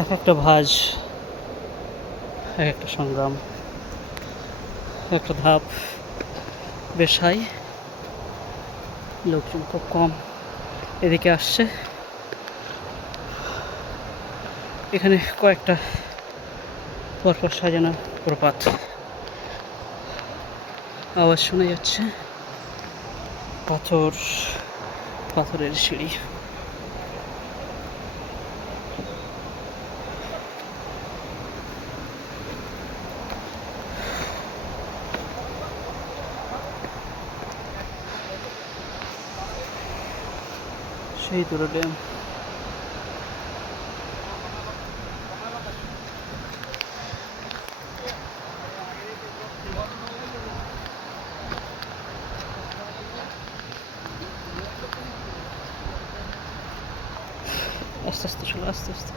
এক একটা ভাঁজ, এক একটা সংগ্রাম, একটা ধাপ বেশ হাই, লোকজন খুব কম এদিকে আসছে। এখানে কয়েকটা পরপর সাজানো প্রপাত, আওয়াজ শোনা যাচ্ছে, পাথরের সিঁড়ি। সেই দূরে ড্যাম। আস্তে আস্তে চলো, আস্তে আস্তে।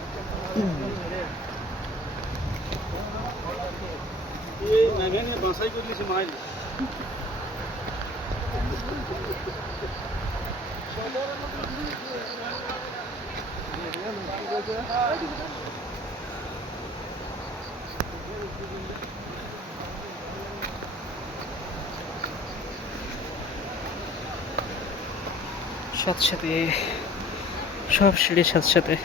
সাথে সাথে সব সিঁড়ির সাথে সাথে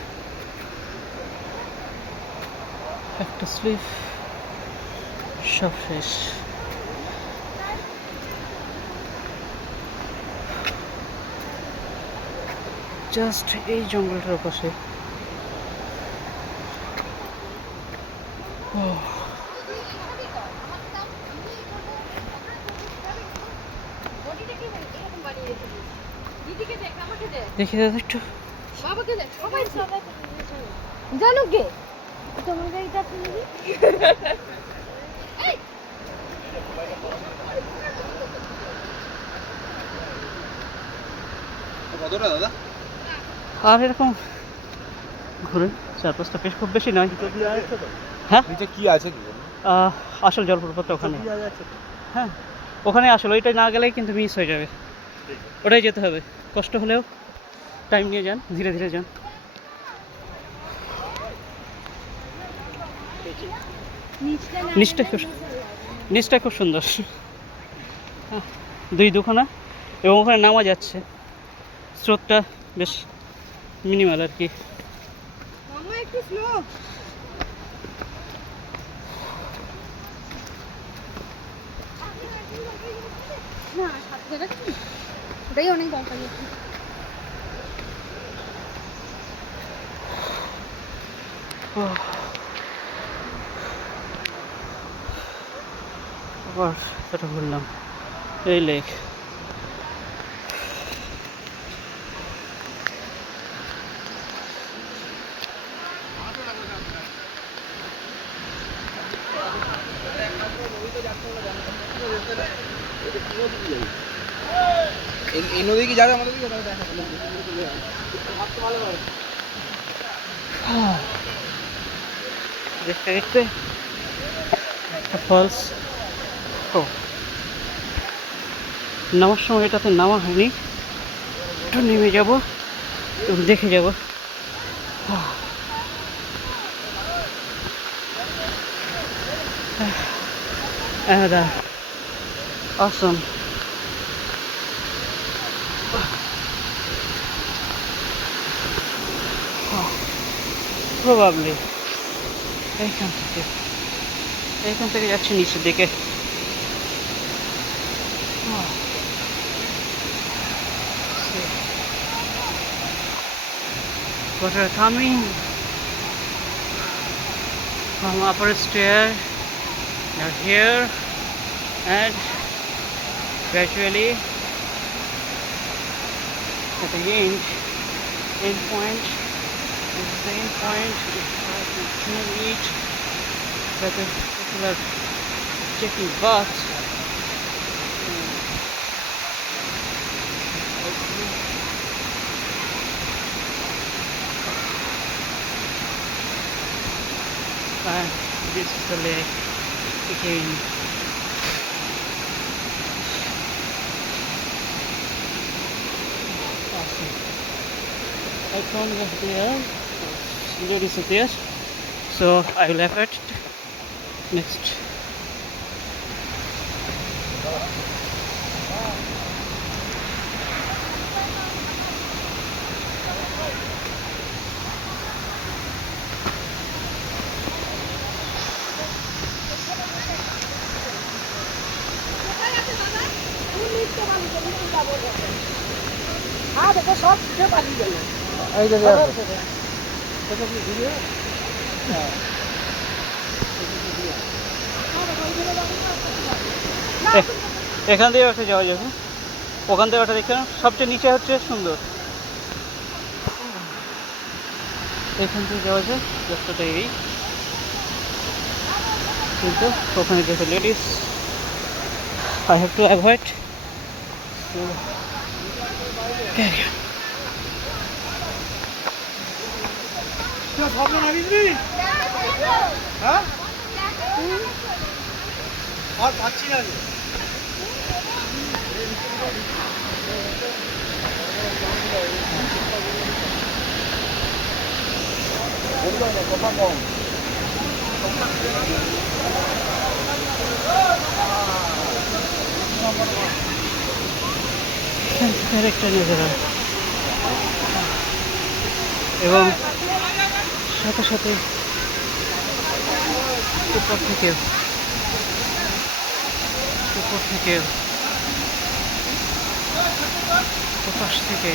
একটা স্লিপ, সব শেষ। জাস্ট এই জঙ্গলটার পাশে দেখি দাদা একটু জানো কে তোমার গাড়িটা কতটা দাদা? আর এরকম ঘুরে চারপাশটা বেশ খুব বেশি নয়। হ্যাঁ, নিচে কি আছে কি? আসল জলপ্রপাতটা ওখানে। হ্যাঁ, ওখানে আসলে ওইটাই না গেলেই কিন্তু মিস হয়ে যাবে, ওটাই যেতে হবে। কষ্ট হলেও টাইম নিয়ে যান, ধীরে ধীরে যান। নিচটা খুব সুন্দর, দুখানা, এবং ওখানে নামা যাচ্ছে, স্রোতটা বেশ মিনিমাল আর কি। ওটাই অনেক দরকার। আবার সেটা ঘুরলাম, এই লেক। এই নদী কি যাবে আমাদের দিকে? দেখতে দেখতে একটা ফলস। ও, নামার সময় এটাতে নামা হয়নি, একটু নেমে যাব এবং দেখে যাব। Awesome. Probably এইখান থেকে এইখান থেকে যাচ্ছি নিচের দিকে। Water coming from upper stair. Now here and gradually at the end point. This is the end point. You can reach where the people are taking baths. And this is the lake again. Awesome. I found that there, ladies are there, so I will have it next. হ্যাঁ দেখো সব উঠে পালিয়ে গেল। এই যে এখান দিয়ে ওঠা যাওয়া যাবে, ওখান থেকে ওঠা দেখতে সবচেয়ে নিচে হচ্ছে সুন্দর। এখান থেকে যাওয়া যায় রাস্তাটা এই, কিন্তু ওখানে যেতে ladies I have to avoid. So, carry on. স্বপ্ন নাবিনি হ্যাঁ আর পাচ্ছি না কথা কম একটা নজরা এবং সাথে সাথে উপর থেকেও ওপাশ থেকে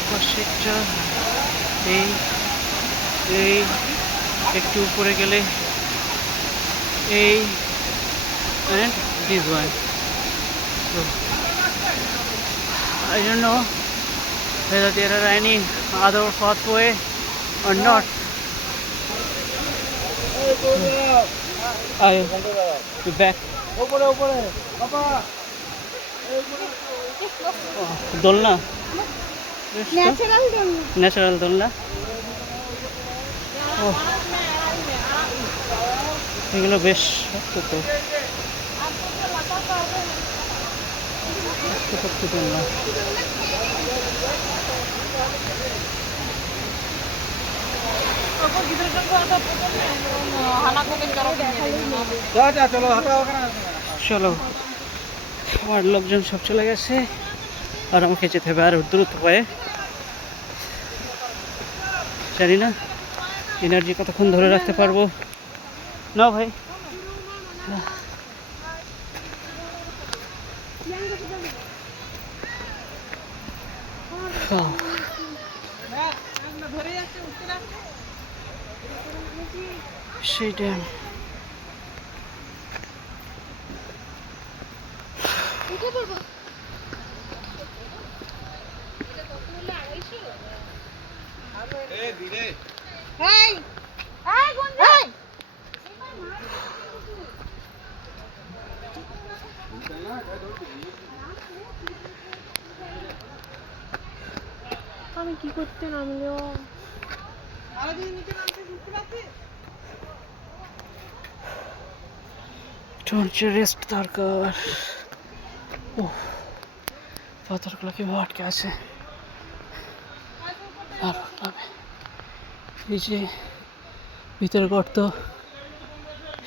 ওপাশ সেকটা এই এই একটু উপরে গেলে এই and this one. So I don't know whether there are any other pathway or not. I will be back. উপরে উপরে বাবা দোলনা, ন্যাচারাল জন্য ন্যাচারাল দোলনা। ও এগুলো বেশ শক্ত তো, শক্ত দোলনা। যা যা চলো হাঁটা ওখানে চলো, আমার লোকজন সব চলে গেছে আর আমাকে যেতে হবে আর দ্রুত পায়ে। জানি না এনার্জি কতক্ষণ ধরে রাখতে পারবো। না ভাই, সেইটা উঠে পড়বো। এই দিলে এই এই গুঞ্জা আমি কি করতে নামলো? রেস্ট দরকার। ও পাথরগুলো কি আটকে আছে। আর পাবে এই যে ভিতরে গর্ত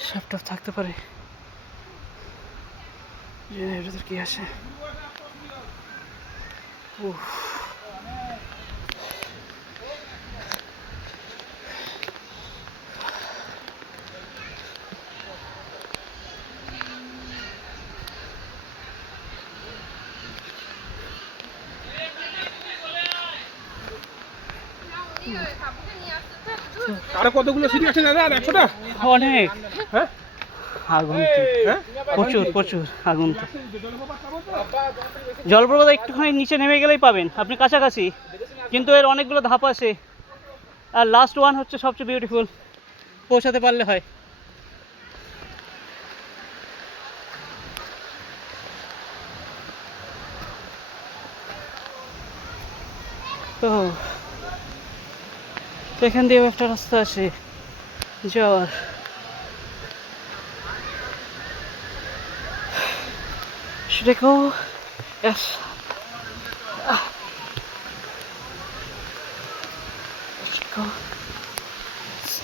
সাপটা থাকতে পারে, এটাতে কি আছে। আরো কতগুলো সিঁড়ি আছে দাদা? 100টা? অনেক হ্যাঁ আগুন, হ্যাঁ প্রচুর প্রচুর আগুন। জলপ্রপাত একটুখানি নিচে নেমে গেলেই পাবেন, আপনি কাছাকাছি, কিন্তু এর অনেকগুলো ধাপ আছে। আর লাস্ট ওয়ান হচ্ছে সবচেয়ে বিউটিফুল, পৌঁছাতে পারলে হয়। তো এখান দিয়েও একটা রাস্তা আছে যাওয়ার। Should I go? Yes. Let's go.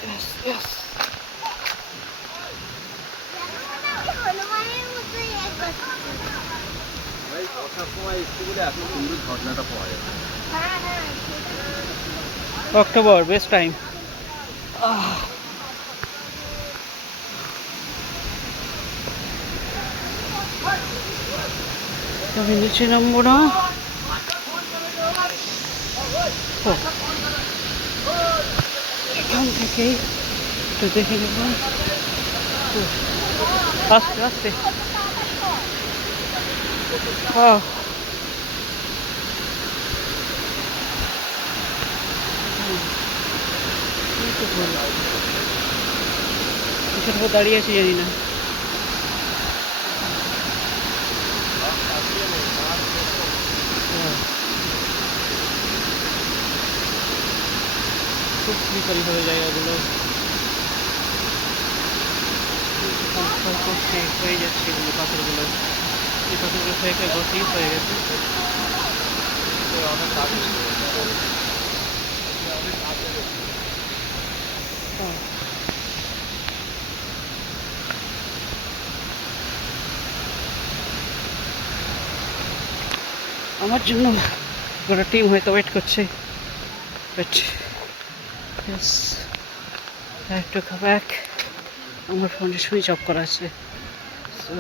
Yes, yes. হনুমানের মতোই একবার। ভাই বর্ষার সময় একটু বলে এত সুন্দর ঝর্ণাটা পাওয়া যায়। হ্যাঁ October, best time. আমি নিচে নামবো না। ও, এখান থেকেই একটু দেখে নেব। আস্তে আস্তে। কিসের উপর দাঁড়িয়ে আছি জানি না। খুব স্লিপারি হয়ে জায়গাগুলো, হয়ে যাচ্ছে এগুলো পাথরগুলো। এই পাথরগুলো থেকে গতিস হয়ে গেছে। আমার জন্য গোটা টিম হয়তো ওয়েট করছে, but yes I have to come back. আমার ফোনে সুইচ অফ করা আছে, সো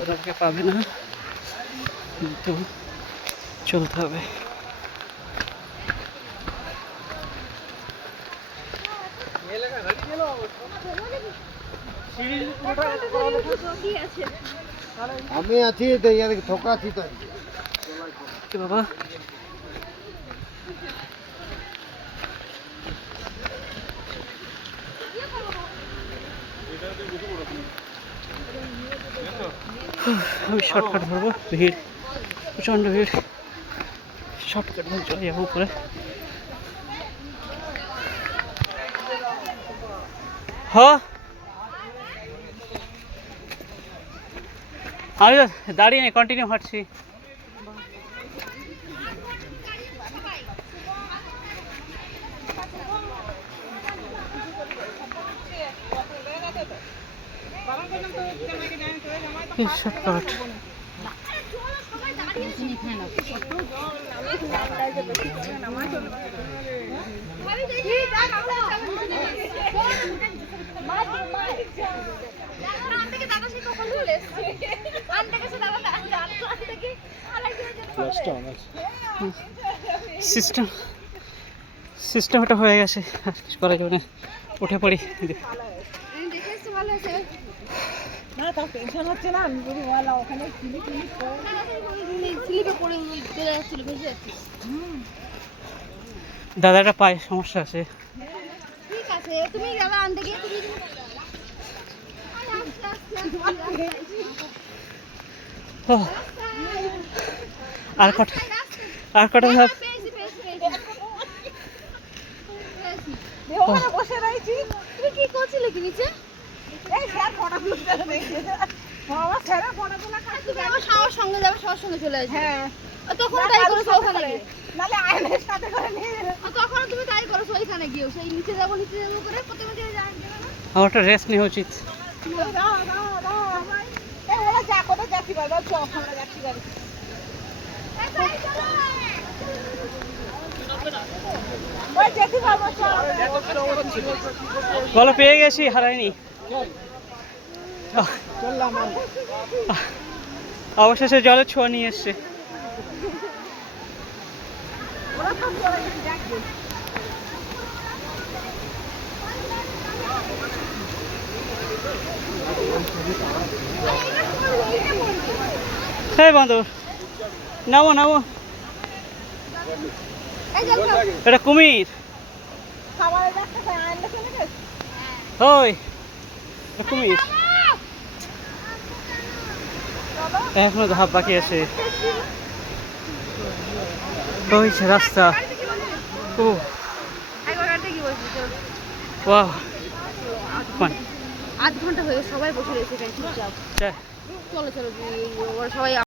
ওরা আমাকে পাবে না, কিন্তু চলতে হবে। আমি আছি তো ইয়ার ঠোকা আছি তো কি বাবা, আমি শর্টকাট ধরবো, ভিড় প্রচণ্ড ভিড়, শর্টকাট ধরে চলে যাবো উপরে। হ্যাঁ আমি তো দাঁড়িয়ে নেই, কন্টিনিউ হাঁটছি। শর্টকাট সিস্টেম সিস্টেমটা হয়ে গেছে, আর কিছু করা যাবে না, উঠে পড়ি। দাদাটা পায়ে সমস্যা আছে। ঠিক আছে, তুমি গেলে আনতে গিয়ে তুমি আর কটা ধাপ। ওখানে বসে রয়েছি। তুমি কি করছিলে কি নিচে? এই স্যার ফটো তুলতে দেখে। বাবা স্যার ফটো তোলা কাজ। তুমি আমার সবার সঙ্গে যাবে, সবার সঙ্গে চলে আসবে। হ্যাঁ। তখন তাই করেছো ওখানে গিয়ে। নালে আয়নের সাথে করে নিয়ে যাবে। তখন তুমি তাই করেছো ওইখানে গিয়ে। সেই নিচে যাবো করে প্রথমে দিয়ে যাবে না। আমার একটা রেস্ট নেওয়া উচিত। দাও ভাই। এই ওরা যা করে যাচ্ছি বাবা, চল আমরা যাচ্ছি গাড়ি। এই চলো। ওই যেতে পারবো চল। বলো পেয়ে গেছি, হারাইনি। অবশেষে জলের ছোঁয়া নিয়ে এসছে। হ্যাঁ বান্দর, নামো নামো। এই জল খাও। এটা কুমির। খাবারের ব্যাগটা কই আনলে চলে গেছে? ওই এটা কুমির। এখনো ধাপ বাকি আছে। ওই যে রাস্তা। ও একবার গাড়িতে কি বলছিস? চল। ওয়াও। কোন আধ ঘন্টা হয়ে গেছে, সবাই বসে রয়েছে এখানে চুপচাপ। চলো চলো ওরা সবাই